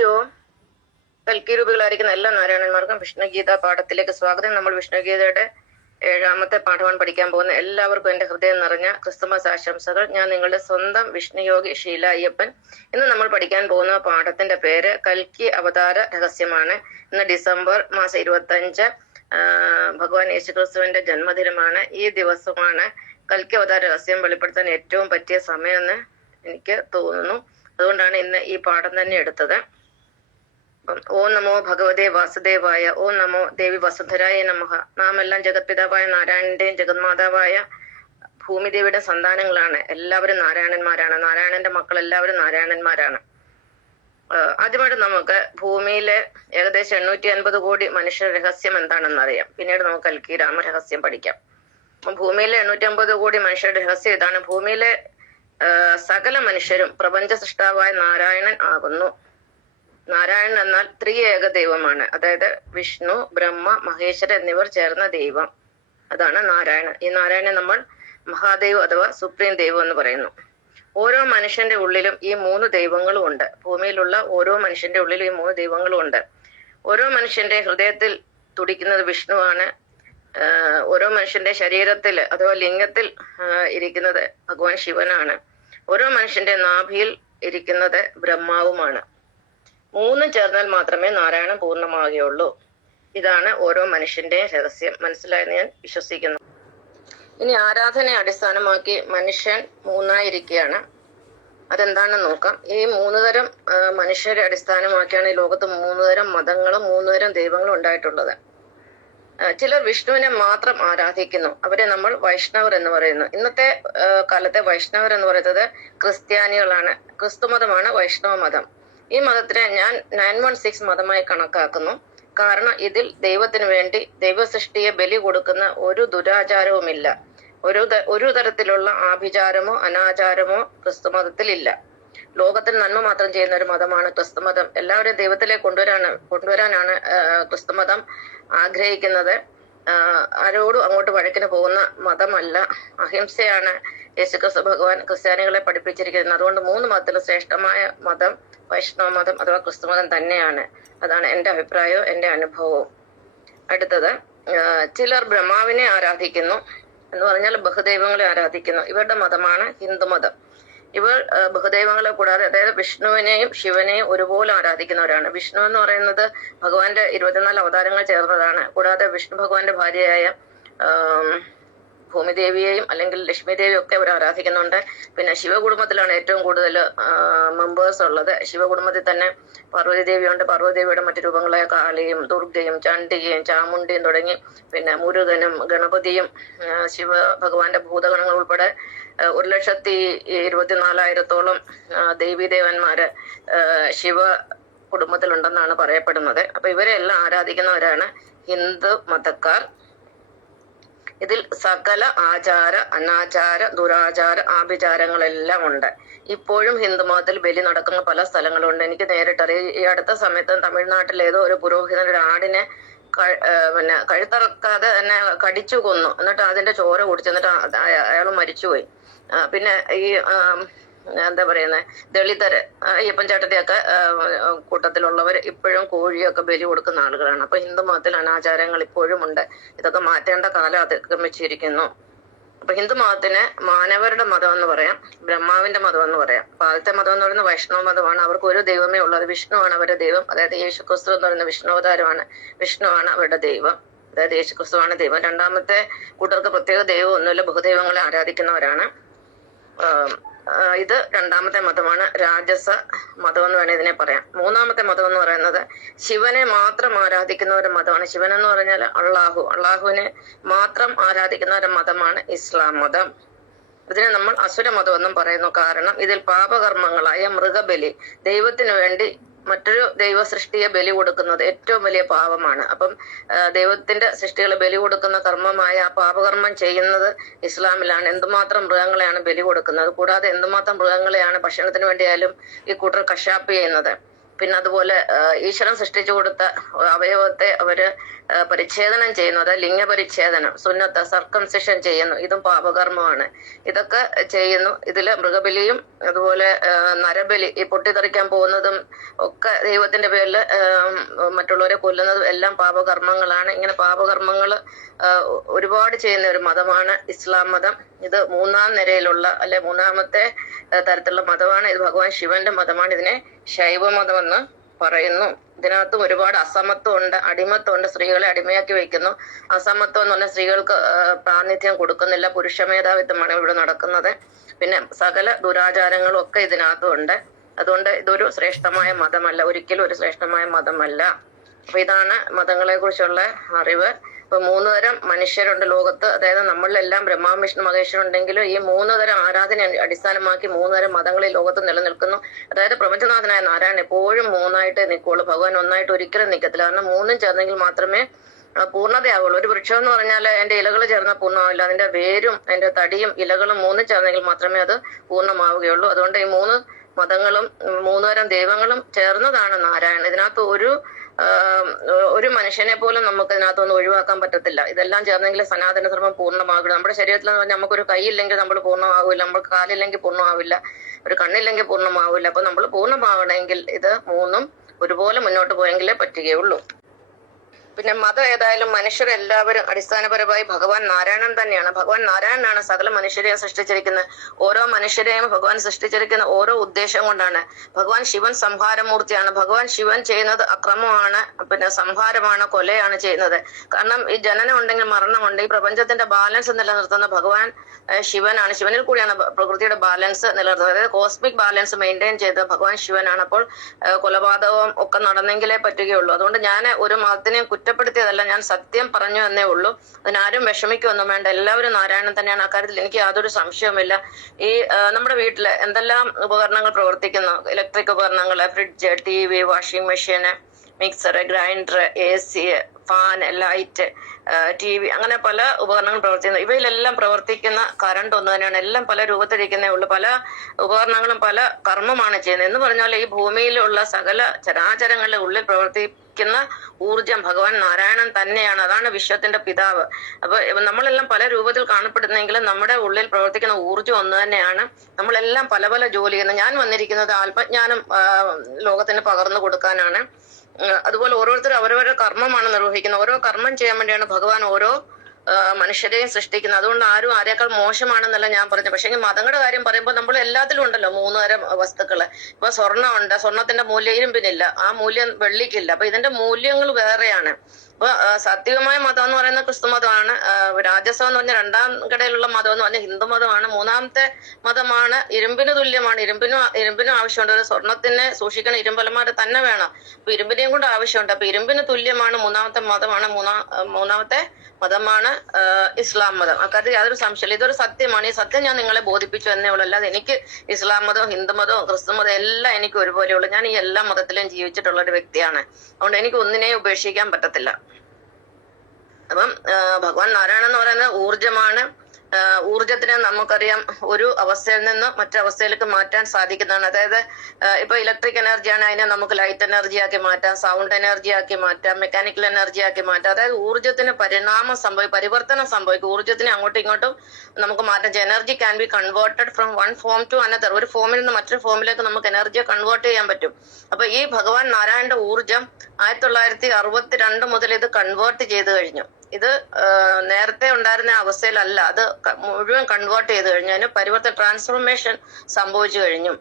കൽക്കിരൂപികളായിരിക്കുന്ന എല്ലാ നാരായണന്മാർക്കും വിഷ്ണുഗീത പാഠത്തിലേക്ക് സ്വാഗതം. നമ്മൾ വിഷ്ണുഗീതയുടെ 7ാമത്തെ പാഠമാണ് പഠിക്കാൻ പോകുന്നത്. എല്ലാവർക്കും എന്റെ ഹൃദയം നിറഞ്ഞ ക്രിസ്തുമസ് ആശംസകൾ. ഞാൻ നിങ്ങളുടെ സ്വന്തം വിഷ്ണുയോഗി ഷീല അയ്യപ്പൻ. ഇന്ന് നമ്മൾ പഠിക്കാൻ പോകുന്ന പാഠത്തിന്റെ പേര് കൽക്കി അവതാര രഹസ്യമാണ്. ഇന്ന് ഡിസംബർ മാസം 25 ഭഗവാൻ യേശുക്രിസ്തുവിന്റെ ജന്മദിനമാണ്. ഈ ദിവസമാണ് കൽക്കി അവതാര രഹസ്യം വെളിപ്പെടുത്താൻ ഏറ്റവും പറ്റിയ സമയമെന്ന് എനിക്ക് തോന്നുന്നു. അതുകൊണ്ടാണ് ഇന്ന് ഈ പാഠം തന്നെ എടുത്തത്. ഓം നമോ ഭഗവതേ വാസുദേവായ, ഓം നമോ ദേവി വസുധരായ നമഃ. നാം എല്ലാം ജഗത്പിതാവായ നാരായണന്റെയും ജഗന്മാതാവായ ഭൂമിദേവിയുടെ സന്താനങ്ങളാണ്. എല്ലാവരും നാരായണന്മാരാണ്. നാരായണന്റെ മക്കൾ എല്ലാവരും നാരായണന്മാരാണ്. ആദ്യമായിട്ട് നമുക്ക് ഭൂമിയിലെ ഏകദേശം 850 കോടി മനുഷ്യ രഹസ്യം എന്താണെന്ന് അറിയാം. പിന്നീട് നമുക്ക് കൽക്കി രാമരഹസ്യം പഠിക്കാം. ഭൂമിയിലെ 850 കോടി മനുഷ്യരുടെ രഹസ്യം ഇതാണ്. ഭൂമിയിലെ സകല മനുഷ്യരും പ്രപഞ്ച സൃഷ്ടാവായ നാരായണൻ ആകുന്നു. നാരായണൻ എന്നാൽ ത്രിയേക ദൈവമാണ്. അതായത് വിഷ്ണു, ബ്രഹ്മ, മഹേശ്വരൻ എന്നിവർ ചേർന്ന ദൈവം. അതാണ് നാരായണൻ. ഈ നാരായണൻ നമ്മൾ മഹാദൈവം അഥവാ സുപ്രീം ദൈവം എന്ന് പറയുന്നു. ഓരോ മനുഷ്യന്റെ ഉള്ളിലും ഈ 3 ദൈവങ്ങളും ഉണ്ട്. ഭൂമിയിലുള്ള ഓരോ മനുഷ്യന്റെ ഉള്ളിലും ഈ 3 ദൈവങ്ങളും ഉണ്ട്. ഓരോ മനുഷ്യന്റെ ഹൃദയത്തിൽ തുടിക്കുന്നത് വിഷ്ണുവാണ്. ഓരോ മനുഷ്യന്റെ ശരീരത്തിൽ അഥവാ ലിംഗത്തിൽ ഇരിക്കുന്നത് ഭഗവാൻ ശിവനാണ്. ഓരോ മനുഷ്യന്റെ നാഭിയിൽ ഇരിക്കുന്നത് ബ്രഹ്മാവുമാണ്. 3 ചേർന്നാൽ മാത്രമേ നാരായണൻ പൂർണ്ണമാകുകയുള്ളൂ. ഇതാണ് ഓരോ മനുഷ്യന്റെ രഹസ്യം. മനസ്സിലായെന്ന് ഞാൻ വിശ്വസിക്കുന്നു. ഇനി ആരാധനയെ അടിസ്ഥാനമാക്കി മനുഷ്യൻ 3ആയിരിക്കുകയാണ്. അതെന്താണെന്ന് നോക്കാം. ഈ 3 തരം മനുഷ്യരെ അടിസ്ഥാനമാക്കിയാണ് ഈ ലോകത്ത് 3 തരം മതങ്ങളും 3 തരം ദൈവങ്ങളും ഉണ്ടായിട്ടുള്ളത്. ചിലർ വിഷ്ണുവിനെ മാത്രം ആരാധിക്കുന്നു. അവരെ നമ്മൾ വൈഷ്ണവർ എന്ന് പറയുന്നു. ഇന്നത്തെ കാലത്തെ വൈഷ്ണവർ എന്ന് പറയുന്നത് ക്രിസ്ത്യാനികളാണ്. ക്രിസ്തുമതമാണ് വൈഷ്ണവ മതം. ഈ മതത്തിനെ ഞാൻ 916 മതമായി കണക്കാക്കുന്നു. കാരണം ഇതിൽ ദൈവത്തിന് വേണ്ടി ദൈവസൃഷ്ടിയെ ബലി കൊടുക്കുന്ന ഒരു ദുരാചാരവുമില്ല. ഒരു തരത്തിലുള്ള ആഭിചാരമോ അനാചാരമോ ക്രിസ്തുമതത്തിൽ ഇല്ല. ലോകത്തിന് നന്മ മാത്രം ചെയ്യുന്ന ഒരു മതമാണ് ക്രിസ്തുമതം. എല്ലാവരെയും ദൈവത്തിലേക്ക് കൊണ്ടുവരാനാണ് ക്രിസ്തുമതം ആഗ്രഹിക്കുന്നത്. ആരോടും അങ്ങോട്ട് വഴക്കിന് പോകുന്ന മതമല്ല. അഹിംസയാണ് യേശുക്രിസ്തു ഭഗവാൻ ക്രിസ്ത്യാനികളെ പഠിപ്പിച്ചിരിക്കുന്നത്. അതുകൊണ്ട് 3 മതത്തിലും ശ്രേഷ്ഠമായ മതം വൈഷ്ണവ മതം അഥവാ ക്രിസ്തുമതം തന്നെയാണ്. അതാണ് എൻ്റെ അഭിപ്രായവും എൻ്റെ അനുഭവവും. അടുത്തത്, ചിലർ ബ്രഹ്മാവിനെ ആരാധിക്കുന്നു എന്ന് പറഞ്ഞാൽ ബഹുദൈവങ്ങളെ ആരാധിക്കുന്നു. ഇവരുടെ മതമാണ് ഹിന്ദുമതം. ഇവർ ബഹുദൈവങ്ങളെ കൂടാതെ അതായത് വിഷ്ണുവിനെയും ശിവനെയും ഒരുപോലെ ആരാധിക്കുന്നവരാണ്. വിഷ്ണു എന്ന് പറയുന്നത് ഭഗവാന്റെ 24 അവതാരങ്ങൾ ചേർന്നതാണ്. കൂടാതെ വിഷ്ണു ഭഗവാന്റെ ഭാര്യയായ ഭൂമിദേവിയെയും അല്ലെങ്കിൽ ലക്ഷ്മി ദേവിയും ഒക്കെ അവർ ആരാധിക്കുന്നുണ്ട്. പിന്നെ ശിവകുടുംബത്തിലാണ് ഏറ്റവും കൂടുതൽ മെമ്പേഴ്സ് ഉള്ളത്. ശിവകുടുംബത്തിൽ തന്നെ പാർവതി ദേവിയുണ്ട്. പാർവതി ദേവിയുടെ മറ്റു രൂപങ്ങളായ കാളിയും ദുർഗയും ചണ്ഡികയും ചാമുണ്ടിയും തുടങ്ങി പിന്നെ മുരുകനും ഗണപതിയും ശിവ ഭഗവാന്റെ ഭൂതഗണങ്ങൾ ഉൾപ്പെടെ 1,24,000-ഓളം ദേവീദേവന്മാര് ശിവ കുടുംബത്തിലുണ്ടെന്നാണ് പറയപ്പെടുന്നത്. അപ്പൊ ഇവരെ എല്ലാം ആരാധിക്കുന്നവരാണ് ഹിന്ദു മതക്കാർ. ഇതിൽ സകല ആചാര അനാചാര ദുരാചാര ആഭിചാരങ്ങളെല്ലാം ഉണ്ട്. ഇപ്പോഴും ഹിന്ദുമതത്തിൽ ബലി നടക്കുന്ന പല സ്ഥലങ്ങളുണ്ട്. എനിക്ക് നേരിട്ടറിയാം. ഈ അടുത്ത സമയത്ത് തമിഴ്നാട്ടിൽ ഏതോ ഒരു പുരോഹിതൻ ഒരു ആടിനെ പിന്നെ കഴുത്തറക്കാതെ തന്നെ കടിച്ചു കൊന്നു. എന്നിട്ട് അതിന്റെ ചോര കുടിച്ചു. എന്നിട്ട് അയാൾ മരിച്ചുപോയി. പിന്നെ ഈ എന്താ പറയുന്നത്, ദളിതര് അയ്യപ്പൻ ചേട്ടന്റെയൊക്കെ കൂട്ടത്തിലുള്ളവർ ഇപ്പോഴും കോഴിയൊക്കെ ബലി കൊടുക്കുന്ന ആളുകളാണ്. അപ്പൊ ഹിന്ദു മതത്തിൽ അനാചാരങ്ങൾ ഇപ്പോഴും ഉണ്ട്. ഇതൊക്കെ മാറ്റേണ്ട കാലം അതിക്രമിച്ചിരിക്കുന്നു. അപ്പൊ ഹിന്ദു മതത്തിന് മാനവരുടെ മതം എന്ന് പറയാം, ബ്രഹ്മാവിന്റെ മതം എന്ന് പറയാം. അപ്പൊ ആദ്യത്തെ മതം എന്ന് പറയുന്നത് വൈഷ്ണവ മതമാണ്. അവർക്ക് ഒരു ദൈവമേ ഉള്ളത്. വിഷ്ണുവാണ് അവരുടെ ദൈവം. അതായത് യേശുക്രിസ്തു എന്ന് പറയുന്ന വിഷ്ണുവതാരമാണ്. വിഷ്ണുവാണ് അവരുടെ ദൈവം. അതായത് യേശുക്രിസ്തുവാണ് ദൈവം. രണ്ടാമത്തെ കൂട്ടർക്ക് പ്രത്യേക ദൈവം ഒന്നുമില്ല. ബഹുദൈവങ്ങളെ ആരാധിക്കുന്നവരാണ്. ഇത് രണ്ടാമത്തെ മതമാണ്. രാജസ മതം എന്ന് വേണേൽ ഇതിനെ പറയാം. 3ാമത്തെ മതം എന്ന് പറയുന്നത് ശിവനെ മാത്രം ആരാധിക്കുന്ന ഒരു മതമാണ്. ശിവൻ എന്ന് പറഞ്ഞാൽ അള്ളാഹുവിനെ മാത്രം ആരാധിക്കുന്ന ഒരു മതമാണ് ഇസ്ലാം മതം. ഇതിനെ നമ്മൾ അസുര മതം എന്നും പറയുന്നു. കാരണം ഇതിൽ പാപകർമ്മങ്ങളായ മൃഗബലി, ദൈവത്തിനു വേണ്ടി മറ്റൊരു ദൈവ സൃഷ്ടിയെ ബലി കൊടുക്കുന്നത് ഏറ്റവും വലിയ പാപമാണ്. അപ്പം ദൈവത്തിന്റെ സൃഷ്ടികളെ ബലി കൊടുക്കുന്ന കർമ്മമായ ആ പാപകർമ്മം ചെയ്യുന്നത് ഇസ്ലാമിലാണ്. എന്തുമാത്രം മൃഗങ്ങളെയാണ് ബലി കൊടുക്കുന്നത്. കൂടാതെ എന്തുമാത്രം മൃഗങ്ങളെയാണ് ഭക്ഷണത്തിന് വേണ്ടിയായാലും ഈ കൂട്ടർ കശാപ്പ് ചെയ്യുന്നത്. പിന്നെ അതുപോലെ ഈശ്വരൻ സൃഷ്ടിച്ചു കൊടുത്ത അവയവത്തെ അവര് പരിച്ഛേദനം ചെയ്യുന്നു, അതായത് ലിംഗപരിച്ഛേദനം, സുന്നത്ത് സർക്കംസിഷൻ ചെയ്യുന്നു. ഇതും പാപകർമ്മമാണ്. ഇതൊക്കെ ചെയ്യുന്നു. ഇതില് മൃഗബലിയും അതുപോലെ നരബലി, ഈ പൊട്ടിത്തെറിക്കാൻ പോകുന്നതും ഒക്കെ ദൈവത്തിന്റെ പേരിൽ മറ്റുള്ളവരെ കൊല്ലുന്നതും എല്ലാം പാപകർമ്മങ്ങളാണ്. ഇങ്ങനെ പാപകർമ്മങ്ങൾ ഒരുപാട് ചെയ്യുന്ന ഒരു മതമാണ് ഇസ്ലാം മതം. ഇത് മൂന്നാം നിരയിലുള്ള അല്ലെ മൂന്നാമത്തെ തരത്തിലുള്ള മതമാണ്. ഇത് ഭഗവാൻ ശിവന്റെ മതമാണ്. ഇതിനെ ശൈവമതമെന്ന് പറയുന്നു. ഇതിനകത്തും ഒരുപാട് അസമത്വം ഉണ്ട്, അടിമത്വം ഉണ്ട്. സ്ത്രീകളെ അടിമയാക്കി വെക്കുന്നു. അസമത്വം എന്ന് പറഞ്ഞാൽ സ്ത്രീകൾക്ക് പ്രാതിനിധ്യം കൊടുക്കുന്നില്ല. പുരുഷ മേധാവിത്വമാണ് ഇവിടെ നടക്കുന്നത്. പിന്നെ സകല ദുരാചാരങ്ങളും ഒക്കെ ഇതിനകത്തും ഉണ്ട്. അതുകൊണ്ട് ഇതൊരു ശ്രേഷ്ഠമായ മതമല്ല, ഒരിക്കലും ഒരു ശ്രേഷ്ഠമായ മതമല്ല. അപ്പൊ ഇതാണ് മതങ്ങളെ കുറിച്ചുള്ള അറിവ്. ഇപ്പൊ 3 തരം മനുഷ്യരുണ്ട് ലോകത്ത്. അതായത് നമ്മളിലെല്ലാം ബ്രഹ്മാ വിഷ്ണു മഹേശ്വരൻ ഉണ്ടെങ്കിലും ഈ 3 തരം ആരാധന അടിസ്ഥാനമാക്കി 3 തരം മതങ്ങൾ ഈ ലോകത്ത് നിലനിൽക്കുന്നു. അതായത് പ്രപഞ്ചനാഥനായ നാരായണൻ എപ്പോഴും 3ആയിട്ട് നിൽക്കുള്ളൂ. ഭഗവാൻ ഒന്നായിട്ട് ഒരിക്കലും നിൽക്കത്തില്ല. കാരണം 3ഉം ചേർന്നെങ്കിൽ മാത്രമേ പൂർണ്ണതയാവുള്ളൂ. ഒരു വൃക്ഷം എന്ന് പറഞ്ഞാൽ അതിന്റെ ഇലകൾ ചേർന്നാൽ പൂർണ്ണമാവില്ല. അതിന്റെ വേരും അതിന്റെ തടിയും ഇലകളും 3ഉം ചേർന്നെങ്കിൽ മാത്രമേ അത് പൂർണ്ണമാവുകയുള്ളൂ. അതുകൊണ്ട് ഈ 3 മതങ്ങളും 3 തരം ദൈവങ്ങളും ചേർന്നതാണ് നാരായണൻ. ഇതിനകത്ത് ഒരു മനുഷ്യനെ പോലും നമുക്ക് ഇതിനകത്തൊന്നും ഒഴിവാക്കാൻ പറ്റത്തില്ല. ഇതെല്ലാം ചേർന്നെങ്കിൽ സനാതന ധർമ്മം പൂർണ്ണമാകും. നമ്മുടെ ശരീരത്തിൽ എന്ന് പറഞ്ഞാൽ നമുക്കൊരു കൈയില്ലെങ്കിൽ നമ്മൾ പൂർണ്ണമാവില്ല, നമുക്ക് കാലില്ലെങ്കിൽ പൂർണ്ണമാവില്ല, ഒരു കണ്ണില്ലെങ്കിൽ പൂർണ്ണമാവില്ല. അപ്പൊ നമ്മൾ പൂർണ്ണമാവണമെങ്കിൽ ഇത് 3ഉം ഒരുപോലെ മുന്നോട്ട് പോയെങ്കിലേ പറ്റുകയുള്ളൂ. പിന്നെ മതം ഏതായാലും മനുഷ്യരെല്ലാവരും അടിസ്ഥാനപരമായി ഭഗവാൻ നാരായണൻ തന്നെയാണ്. ഭഗവാൻ നാരായണനാണ് സകല മനുഷ്യരെയും സൃഷ്ടിച്ചിരിക്കുന്നത്. ഓരോ മനുഷ്യരെയും ഭഗവാൻ സൃഷ്ടിച്ചിരിക്കുന്ന ഓരോ ഉദ്ദേശം കൊണ്ടാണ്. ഭഗവാൻ ശിവൻ സംഹാരമൂർത്തിയാണ്. ഭഗവാൻ ശിവൻ ചെയ്യുന്നത് അക്രമമാണ്, പിന്നെ സംഹാരമാണ്, കൊലയാണ് ചെയ്യുന്നത്. കാരണം ഈ ജനനം ഉണ്ടെങ്കിൽ മരണമുണ്ട്. ഈ പ്രപഞ്ചത്തിന്റെ ബാലൻസ് നിലനിർത്തുന്ന ഭഗവാൻ ശിവനാണ്. ശിവനിൽ കൂടിയാണ് പ്രകൃതിയുടെ ബാലൻസ് നിലനിർത്തുന്നത്. അതായത് കോസ്മിക് ബാലൻസ് മെയിൻറ്റെയിൻ ചെയ്ത് ഭഗവാൻ ശിവനാണ്. അപ്പോൾ കൊലപാതകവും ഒക്കെ നടന്നെങ്കിലേ പറ്റുകയുള്ളൂ. അതുകൊണ്ട് ഞാൻ ഒരു മതത്തിനെയും കുറ്റപ്പെടുത്തിയതല്ല, ഞാൻ സത്യം പറഞ്ഞു എന്നേ ഉള്ളൂ. അതിനാരും വിഷമിക്കൊന്നും വേണ്ട. എല്ലാവരും നാരായണൻ തന്നെയാണ്. അക്കാര്യത്തിൽ എനിക്ക് യാതൊരു സംശയവുമില്ല. ഈ നമ്മുടെ വീട്ടില് എന്തെല്ലാം ഉപകരണങ്ങൾ പ്രവർത്തിക്കുന്നു, ഇലക്ട്രിക് ഉപകരണങ്ങൾ, ഫ്രിഡ്ജ്, TV, വാഷിംഗ് മെഷീന്, mixer, grinder, AC, fan, light, TV, അങ്ങനെ പല ഉപകരണങ്ങൾ പ്രവർത്തിക്കുന്നു. ഇവയിലെല്ലാം പ്രവർത്തിക്കുന്ന കറണ്ട് ഒന്ന് തന്നെയാണ്. എല്ലാം പല രൂപത്തിലിരിക്കുന്നേ ഉള്ളൂ. പല ഉപകരണങ്ങളും പല കർമ്മമാണ് ചെയ്യുന്നത്. എന്ന് പറഞ്ഞാൽ ഈ ഭൂമിയിലുള്ള സകല ചരാചരങ്ങളുടെ ഉള്ളിൽ പ്രവർത്തിക്കുന്ന ഊർജം ഭഗവാൻ നാരായണൻ തന്നെയാണ്. അതാണ് വിശ്വത്തിന്റെ പിതാവ്. അപ്പൊ നമ്മളെല്ലാം പല രൂപത്തിൽ കാണപ്പെടുന്നെങ്കിലും നമ്മുടെ ഉള്ളിൽ പ്രവർത്തിക്കുന്ന ഊർജം ഒന്ന് തന്നെയാണ്. നമ്മളെല്ലാം പല പല ജോലി ചെയ്യുന്നു. ഞാൻ വന്നിരിക്കുന്നത് ആത്മജ്ഞാനം ലോകത്തിന് പകർന്നു കൊടുക്കാനാണ്. അതുപോലെ ഓരോരുത്തരും അവരവരുടെ കർമ്മമാണ് നിർവഹിക്കുന്നത്. ഓരോ കർമ്മം ചെയ്യാൻ വേണ്ടിയാണ് ഭഗവാൻ ഓരോ മനുഷ്യരെയും സൃഷ്ടിക്കുന്നത്. അതുകൊണ്ട് ആരും ആരേക്കാൾ മോശമാണെന്നല്ല ഞാൻ പറഞ്ഞു. പക്ഷെ മതങ്ങളുടെ കാര്യം പറയുമ്പോൾ നമ്മൾ എല്ലാത്തിലും ഉണ്ടല്ലോ 3 തരം വസ്തുക്കള്. ഇപ്പൊ സ്വർണ്ണമുണ്ട്, സ്വർണത്തിന്റെ മൂല്യം ഇരുമ്പിനില്ല, ആ മൂല്യം വെള്ളിക്കില്ല. അപ്പൊ ഇതിന്റെ മൂല്യങ്ങൾ വേറെയാണ്. അപ്പൊ സാത്വികമായ മതം എന്ന് പറയുന്നത് ക്രിസ്തു മതമാണ്. രാജസം എന്ന് പറഞ്ഞാൽ 2ാം കടയിലുള്ള മതം എന്ന് പറഞ്ഞാൽ ഹിന്ദു മതമാണ്. 3ാമത്തെ മതമാണ് ഇരുമ്പിന് തുല്യമാണ്. ഇരുമ്പിനും ആവശ്യമുണ്ട്. ഒരു സ്വർണത്തിനെ സൂക്ഷിക്കണ ഇരുമ്പലമാര് തന്നെ വേണം. അപ്പൊ ഇരുമ്പിനെയും കൊണ്ട് ആവശ്യമുണ്ട്. അപ്പൊ ഇരുമ്പിന് തുല്യമാണ് 3ാമത്തെ മതമാണ്. മൂന്നാമത്തെ മതമാണ് ഇസ്ലാം മതം. അക്കാര്യത്തിൽ യാതൊരു സംശയമില്ല. ഇതൊരു സത്യമാണ്. ഈ സത്യം ഞാൻ നിങ്ങളെ ബോധിപ്പിച്ചു എന്നേ ഉള്ളൂ. അല്ലാതെ എനിക്ക് ഇസ്ലാം മതവും ഹിന്ദു മതവും ക്രിസ്തു മതവും എല്ലാം എനിക്ക് ഒരുപോലെയുള്ളൂ. ഞാൻ ഈ എല്ലാ മതത്തിലും ജീവിച്ചിട്ടുള്ള ഒരു വ്യക്തിയാണ്. അതുകൊണ്ട് എനിക്ക് ഒന്നിനെയും ഉപേക്ഷിക്കാൻ പറ്റത്തില്ല. അപ്പം ഭഗവാൻ നാരായണൻ എന്ന് പറയുന്നത് ഊർജമാണ്. ഊർജത്തിനെ നമുക്കറിയാം ഒരു അവസ്ഥയിൽ നിന്ന് മറ്റവസ്ഥയിലേക്ക് മാറ്റാൻ സാധിക്കുന്നതാണ്. അതായത് ഇപ്പൊ ഇലക്ട്രിക് എനർജിയാണ്, അതിനെ നമുക്ക് ലൈറ്റ് എനർജി ആക്കി മാറ്റാം, സൗണ്ട് എനർജി ആക്കി മാറ്റാം, മെക്കാനിക്കൽ എനർജി ആക്കി മാറ്റാം. അതായത് ഊർജത്തിന് പരിവർത്തനം സംഭവിക്കും. ഊർജത്തിനെ അങ്ങോട്ടും ഇങ്ങോട്ടും നമുക്ക് മാറ്റാം. Energy can be converted from one form to another. ഒരു ഫോമിൽ നിന്ന് മറ്റൊരു ഫോമിലേക്ക് നമുക്ക് എനർജിയെ കൺവേർട്ട് ചെയ്യാൻ പറ്റും. അപ്പൊ ഈ ഭഗവാൻ നാരായണന്റെ ഊർജം 1962 മുതൽ ഇത് കൺവേർട്ട് ചെയ്ത് കഴിഞ്ഞു. ഇത് നേരത്തെ ഉണ്ടായിരുന്ന അവസ്ഥയിലല്ല, അത് മുഴുവൻ കൺവേർട്ട് ചെയ്ത് കഴിഞ്ഞു. അതിന് ട്രാൻസ്ഫോർമേഷൻ സംഭവിച്ചു കഴിഞ്ഞു.